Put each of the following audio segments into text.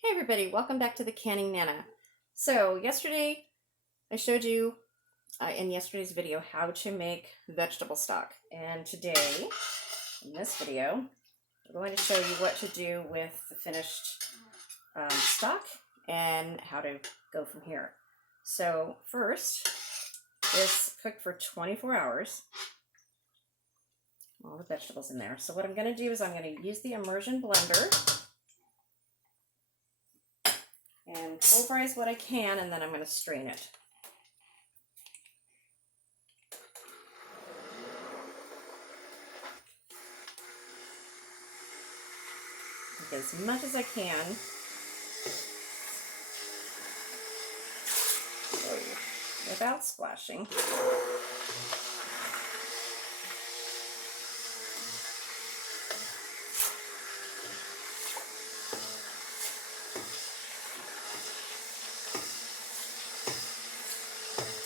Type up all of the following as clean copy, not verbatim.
Hey everybody, welcome back to the Canning Nana. So yesterday I showed you in yesterday's video how to make vegetable stock, and today in this video I'm going to show you what to do with the finished stock and how to go from here. So first, this cooked for 24 hours, all the vegetables in there. So what I'm going to do is I'm going to use the immersion blender and pulverize what I can, and then I'm going to strain it. Get as much as I can. Without splashing.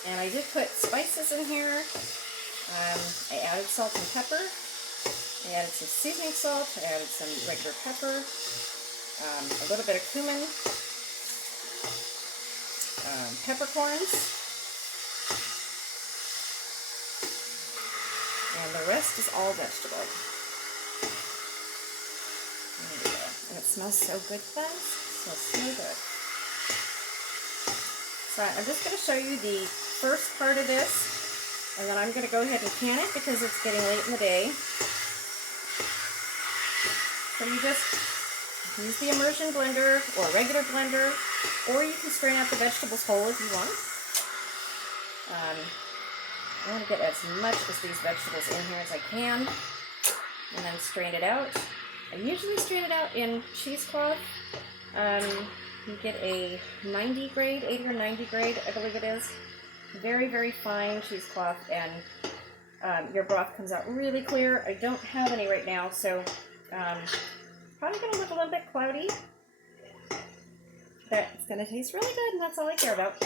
And I did put spices in here. I added salt and pepper. I added some seasoning salt. I added some regular pepper. A little bit of cumin. Peppercorns. And the rest is all vegetable. There we go. And it smells so good, guys. It smells so good. So I'm just going to show you the first part of this, and then I'm going to go ahead and can it because it's getting late in the day. So you just use the immersion blender or a regular blender, or you can strain out the vegetables whole if you want. I want to get as much of these vegetables in here as I can, and then strain it out. I usually strain it out in cheesecloth. You get a 90 grade, 80 or 90 grade, I believe it is. Very, very fine cheesecloth, and your broth comes out really clear. I don't have any right now, so probably going to look a little bit cloudy. But it's going to taste really good, and that's all I care about.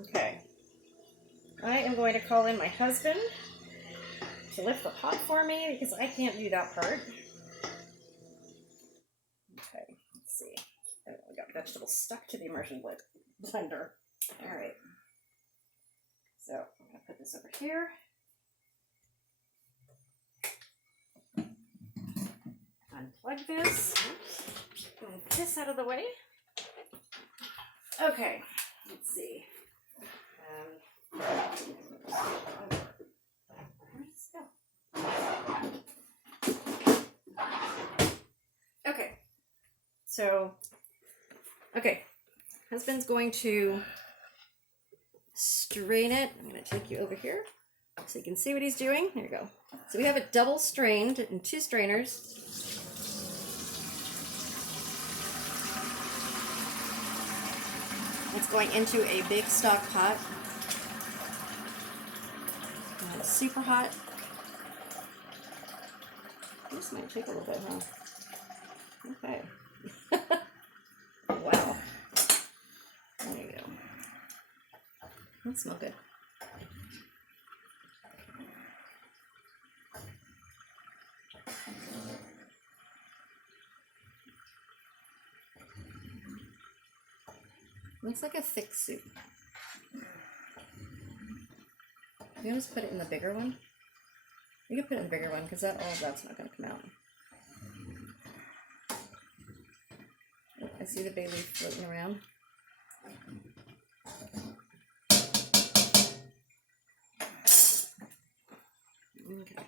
Okay. I am going to call in my husband to lift the pot for me because I can't do that part. Okay, let's see. Oh, we got vegetables stuck to the immersion blender. All right. So I'm going to put this over here. Unplug this. Move this out of the way. Okay, let's see. Where'd this go? Okay. So, husband's going to strain it. I'm going to take you over here so you can see what he's doing. There you go. So we have it double strained in 2 strainers. It's going into a big stock pot. And it's super hot. This might take a little bit, huh? Okay. Wow. There you go. That smells good. Looks like a thick soup. You just put it in the bigger one? You can put it in the bigger one because all of that's not going to come out. Oh, I see the bay leaf floating around. Okay.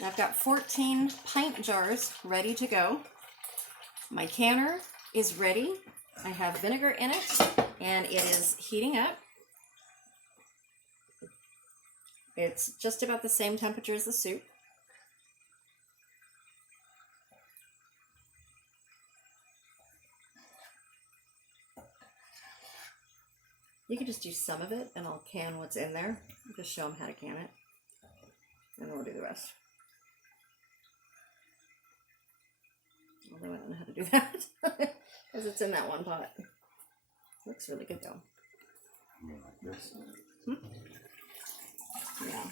Now I've got 14 pint jars ready to go. My canner is ready. I have vinegar in it, and it is heating up. It's just about the same temperature as the soup. You could just do some of it, and I'll can what's in there. I'll just show them how to can it, and then we'll do the rest. Although I don't know how to do that because it's in that one pot. Looks really good though. You mean like this? Yeah.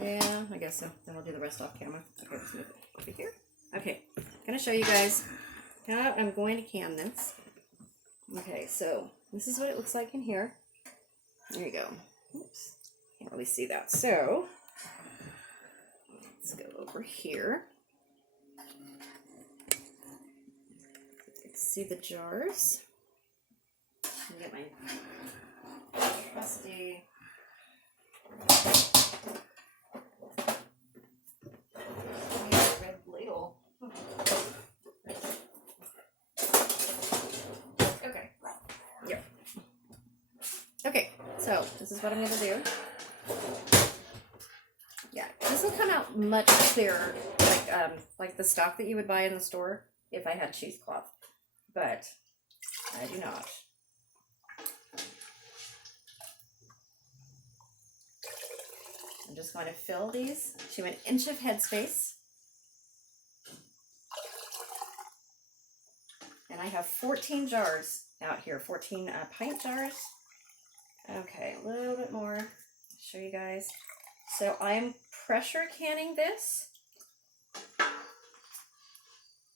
Yeah, I guess so. Then I'll do the rest off camera. Okay, let's move it over here. Okay, I'm going to show you guys how I'm going to can this. Okay, so this is what it looks like in here. There you go. Oops, can't really see that. So let's go over here. See the jars. Let me get my trusty red ladle. Okay. Yep. Okay, so this is what I'm going to do. Yeah, this will come out much clearer, like the stock that you would buy in the store if I had cheesecloth, but I do not. I'm just going to fill these to 1 inch of headspace. And I have 14 jars out here, 14 pint jars. Okay, a little bit more. I'll show you guys. So I'm pressure canning this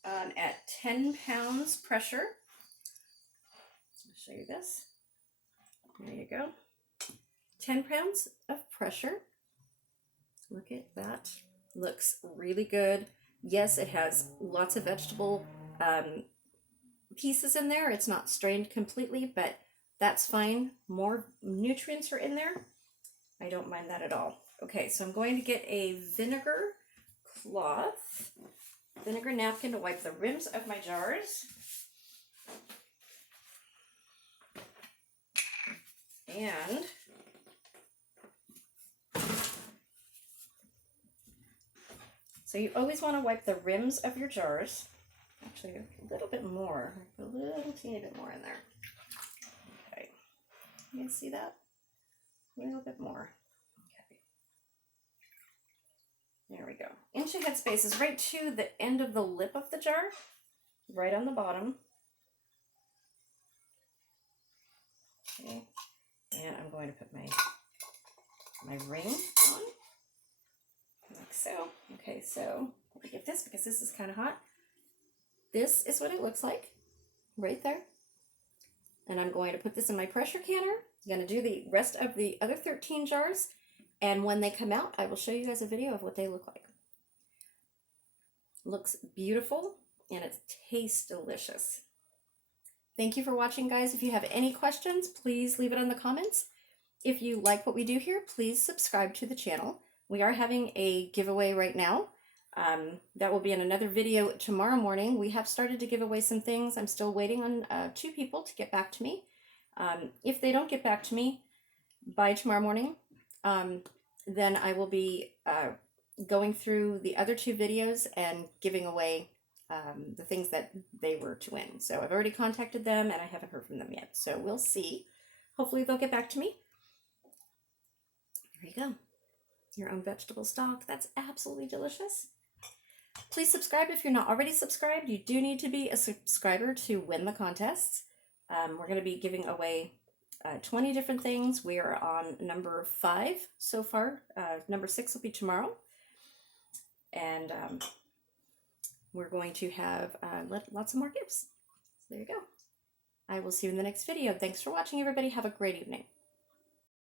at 10 pounds pressure. I'll show you this. There you go. 10 pounds of pressure. Look at that. Looks really good. Yes, it has lots of vegetable pieces in there. It's not strained completely, but that's fine. More nutrients are in there. I don't mind that at all. Okay, so I'm going to get a vinegar cloth, vinegar napkin to wipe the rims of my jars. And so you always want to wipe the rims of your jars. Actually, a little bit more, a little teeny bit more in there. Okay, you can see that? A little bit more. Okay. There we go. Inch of headspace is right to the end of the lip of the jar, right on the bottom. Okay, and I'm going to put my ring on, like so. Okay, so let me get this because this is kind of hot. This is what it looks like, right there. And I'm going to put this in my pressure canner. I'm going to do the rest of the other 13 jars, and when they come out, I will show you guys a video of what they look like. Looks beautiful, and it tastes delicious. Thank you for watching, guys. If you have any questions, please leave it in the comments. If you like what we do here, please subscribe to the channel. We are having a giveaway right now. That will be in another video tomorrow morning. We have started to give away some things. I'm still waiting on 2 people to get back to me. If they don't get back to me by tomorrow morning, then I will be going through the other 2 videos and giving away the things that they were to win. So I've already contacted them and I haven't heard from them yet. So we'll see. Hopefully they'll get back to me. There you go. Your own vegetable stock. That's absolutely delicious. Please subscribe if you're not already subscribed. You do need to be a subscriber to win the contests. We're going to be giving away 20 different things. We are on number 5 so far. Number 6 will be tomorrow. And we're going to have lots of more gifts. So there you go. I will see you in the next video. Thanks for watching, everybody. Have a great evening.